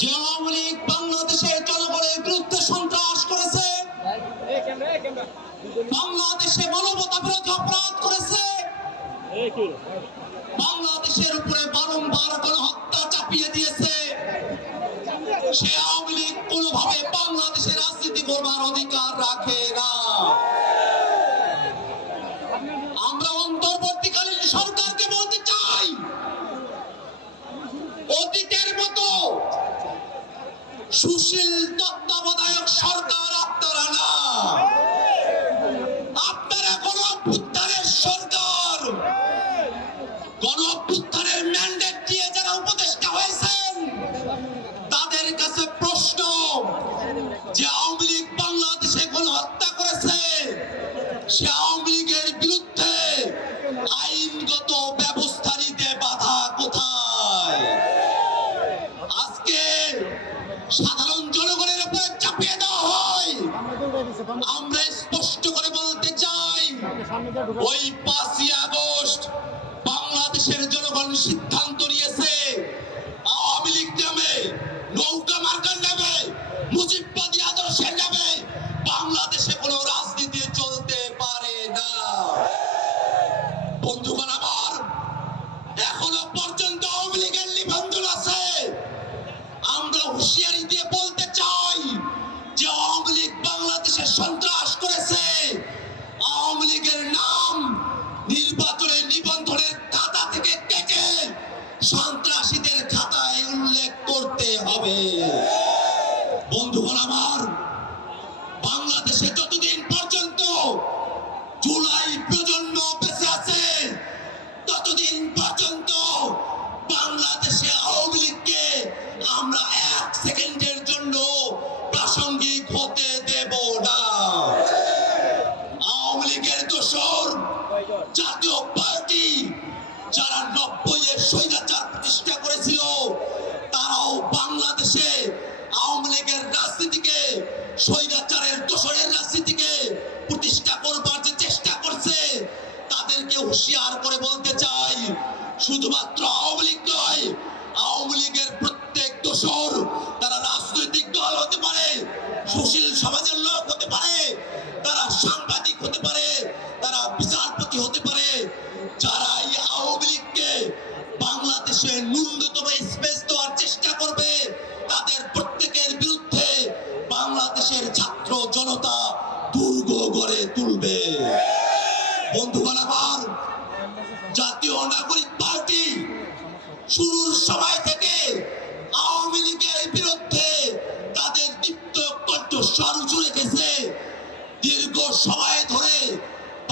যে আওয়ামী লীগ বাংলাদেশের জনগণের বিরুদ্ধে সন্ত্রাস করেছে, বাংলাদেশে মানবতা বিরোধী অপরাধ করেছে, বাংলাদেশের উপরে বারংবার গণহত্যা চাপিয়ে দিয়েছে, সে আওয়ামী লীগ কোনোভাবে বাংলাদেশের রাজনীতি করবার অধিকার রাখে না। আমরা অন্তর্বর্তীকালীন সরকারকে বলতে চাই, অতীতের মতো সুশীল তত্ত্বাবধায়ক সরকার আপনারা না, আপনারা গণ অভ্যুত্থানের সরকার। গণ অভ্যুত্থানের ম্যান্ডেট দিয়ে যারা উপদেষ্টা হয়েছেন তাদের কাছে প্রশ্ন, যে আওয়ামী লীগ বাংলাদেশে গণহত্যা করেছে, সে আওয়ামী লীগের বিরুদ্ধে আইনগত ব্যবস্থা নিতে বাধা কোথায়? আজকে সাধারণ জনগণের উপরে চাপিয়ে দেওয়া হয়। আমরা স্পষ্ট করে বলতে চাই, ওই 5ই আগস্ট বাংলাদেশের জনগণ সিদ্ধান্ত নিয়েছে, আওয়ামী লীগ নামে, নৌকা মার্কার নামে, মুজিববাদী আদর্শের নামে বাংলাদেশে কোনো রাজনীতি চলতে পারে না। বন্ধুগণ আমার, এখনো পর্যন্ত আওয়ামী লীগের নিবন্ধন আছে। আমরা হুঁশিয়ারি দিয়ে বলতে চাই যে আওয়ামী লীগ বাংলাদেশে সন্ত্রাস করেছে, আওয়ামী লীগের নাম নির্বাচনের নিবন্ধনের খাতা থেকে কেটে সন্ত্রাসীদের খাতায় উল্লেখ করতে হবে। বন্ধুগণ আমার, বাংলাদেশে যতদিন পর্যন্ত জুলাই প্রজন্ম বেঁচে আছে, ততদিন পর্যন্ত বাংলাদেশে আওয়ামী লীগকে আমরা 1 সেকেন্ডের জন্য প্রাসঙ্গিক হতে দেব না। আওয়ামী লীগের দোসর জাতীয় পার্টি যারা 90-এর স্বৈরাচার প্রতিষ্ঠা করেছিল, তারাও বাংলাদেশে আওয়ামী লীগের রাজনীতিকে, স্বৈরাচারের দোসরের রাজনীতিকে প্রতিষ্ঠা করবার যে চেষ্টা করছে, তাদেরকে হুঁশিয়ার করে বলতে চাই, শুধুমাত্র আওয়ামী লীগ নয়, আওয়ামী লীগের প্রত্যেক দোসর তারা রাজনৈতিক দল হতে পারে, সুশীল সমাজের লোক হতে পারে, তারা সাংবাদিক হতে পারে, তারা বিচারপতি হতে পারে, যারা এই আওয়ামী লীগকে বাংলাদেশে ন্যূনতম স্পেস দেওয়ার চেষ্টা করবে, তাদের প্রত্যেকের বিরুদ্ধে বাংলাদেশের ছাত্র জনতা দুর্গ গড়ে তুলবে। বন্ধুগণ আমার, জাতীয় নাগরিক পার্টি শুরুর সময় থেকে আওয়ামী লীগের বিরুদ্ধে তাদের দীপ্ত কণ্ঠস্বর উঁচু রেখেছে। দীর্ঘ সময় ধরে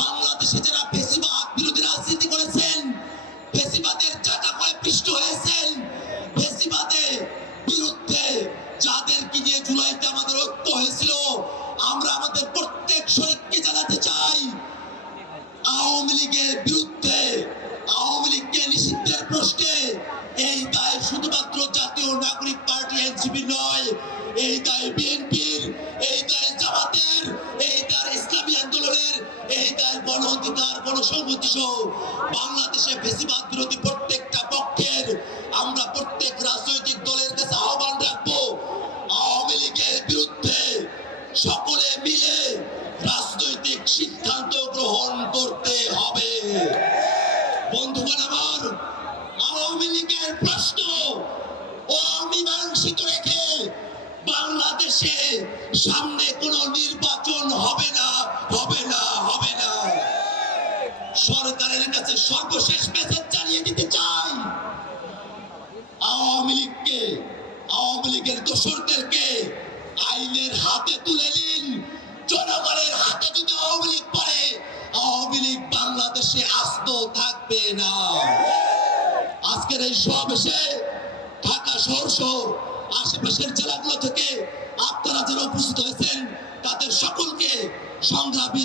বাংলাদেশে যারা ফ্যাসিবাদ বিরোধী রাজনীতি করেছেন, ফ্যাসিবাদের চাটাকয়ে পিষ্ট হয়েছেন, ফ্যাসিবাদের বিরুদ্ধে যাদেরকে নিয়ে জুলাইতে আমাদের ঐক্য হয়েছিল, আমরা আমাদের প্রত্যেক শরীরকে জানাতে চাই, আওয়ামী লীগের বিরুদ্ধে, আওয়ামী লীগকে নিষিদ্ধের প্রশ্নে এই দায় শুধুমাত্র জাতীয় নাগরিক পার্টি এনসিপি নয়, এই দায় বিএনপির, এই দায় জামাতের, এই দায় ইসলামী আন্দোলনের, এই দায় গণ অধিকার, গণসংহতি সহ বাংলাদেশে ফ্যাসিবাদ বিরোধী প্রত্যেকটা পক্ষের। আমরা প্রত্যেক রাজনৈতিক দলের কাছে আহ্বান রাখবো, আওয়ামী লীগের বিরুদ্ধে সকলে মিলে রাজনৈতিক সিদ্ধান্ত গ্রহণ করতে হবে। বন্ধুগণ আমার, আওয়ামী লীগের প্রশ্ন অমীমাংসিত রেখে বাংলাদেশে সামনে কোনো নির্বাচন হবে না, হবে না, হবে না। সরকারের কাছে সর্বশেষ মেসেজ জানিয়ে দিতে চাই, আওয়ামী লীগকে, আওয়ামী লীগের দোসরদেরকে আইনের হাতে তুলে নিন। জনগণের হাতে যদি আওয়ামী লীগ পড়ে, আওয়ামী লীগ বাংলাদেশে আস্ত থাকবে না। আজকের এই সমাবেশে ঢাকা শহর সহ আশেপাশের জেলাগুলো থেকে আপনারা যারা উপস্থিত হয়েছেন, তাদের সকলকে সংগ্রামী